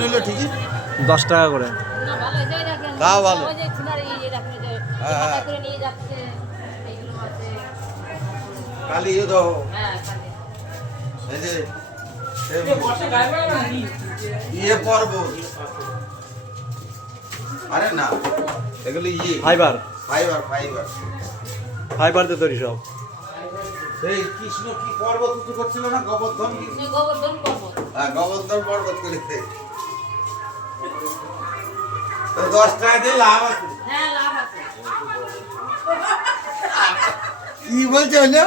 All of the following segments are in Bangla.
নিল ঠিকই? 10 টাকা করে। তাও ভালো। কালিও দাও। এই যে ইয়ে পর্বত, আরে না এগুলো ইয়ে ফাইবার ফাইবার ফাইবার ফাইবার দিয়ে তৈরি সব। সেই কৃষ্ণ কি পর্বত উঁচু করছিল না, গোবর্ধন কি? গোবর্ধন পর্বত। হ্যাঁ, গোবর্ধন পর্বত করেছে। তো 10 টাকা দিয়ে লাভ আছে। হ্যাঁ, লাভ আছে। কি বলছে হলো?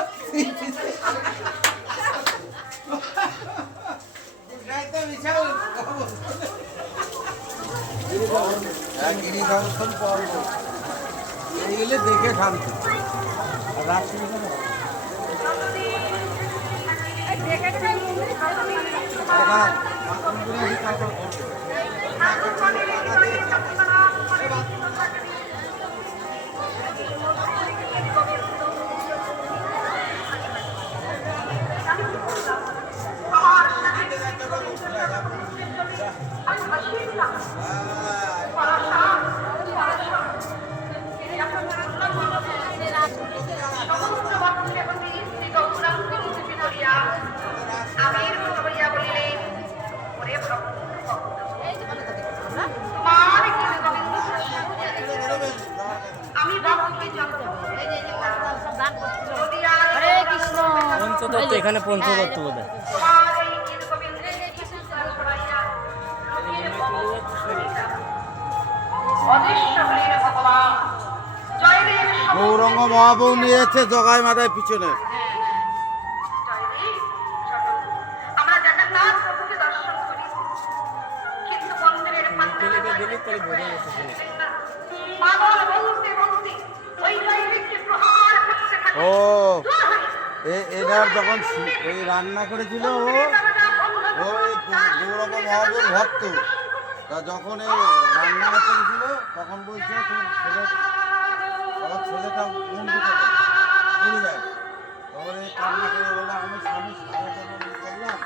গিরিধর্ষণ পর্ব এইগুলো দেখে শান্তি। পঞ্চতত্ত্ব, এখানে পঞ্চতত্ত্ব বলে। গৌরঙ্গ মহাবউ নিয়েছে জগাই মাথায় পিছনে। ও এনার যখন এই রান্না করেছিল ও ওই গৌরঙ্গ মহাবউর ভক্ত, তা যখন এই রান্না করতে গেছিল তখন বলছে তোমার ছেলেটা মন পুড়ে যায়, তারপরে কান্না করে বলে আমি স্বামী সারা জন্য করলাম।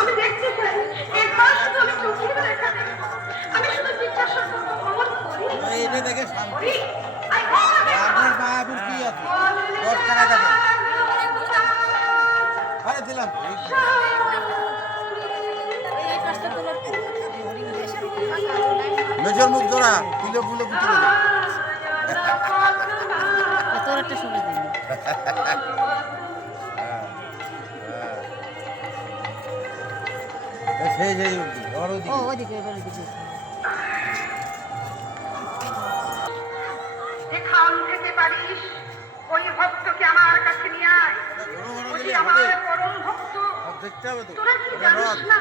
আমি দেখতে চাই একবার শুধু আমি চোখের দেখা দেখবো, আমি শুধু জিজ্ঞাসা করবো খবর করি এটা দেখে শান্তি। করি আই করি আপনার মায়াপুর কি আছে? 10 টাকা দেবে। আরে দিলাম। মেজর মুখ ধরা কিলো ফুলে কুচি দেবে। তোর একটা সময় দিবি। সেই সেই ওর ওদিকে। ও ওদিকে ওদিকে। এখান থেকে পারিস ওই ভক্তকে আমার কাছে নিয়ে আয়, ওই আমার পরম ভক্ত। দেখতে হবে তো। তোরা কি জানিস না